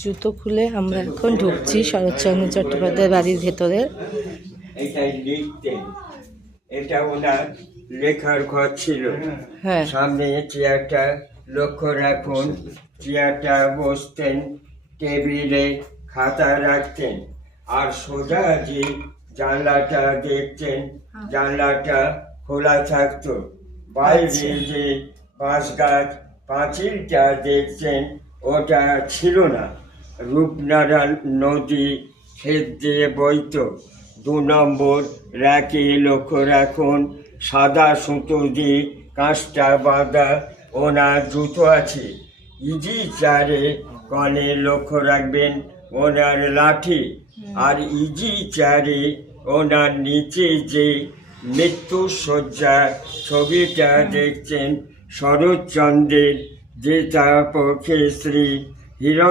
জুতো খুলে আমরা এখন ঢুকছি শরৎচন্দ্র চট্টোপাধ্যায় বাড়ির ভেতরে। এটাই লিখতেন, এটা ওনার লেখার ঘর ছিল। হ্যাঁ, সামনে চেয়ারটা লক্ষ্য রাখুন, চেয়ারটা বসতেন, টেবিলে খাতা রাখতেন, আর সোজা যে জানলাটা দেখতেন জানলাটা খোলা থাকতো। বাইরে যে বাঁশ গাছ পাঁচিলটা দেখছেন ওটা ছিল না, রূপনারায়ণ নদী ক্ষেত দিয়ে বইতো। 2 নম্বর র্যাকে লক্ষ্য রাখুন, সাদা সুতো দিয়ে কাঁচটা বাঁধা ওনার জুতো আছে। ইজি 4-এ কনে লক্ষ্য রাখবেন ওনার লাঠি, আর ইজি 4-এ ওনার নিচে যে মৃত্যুশয্যা ছবিটা দেখছেন শরৎচন্দ্রের, যে তার পক্ষে শ্রী হিরণ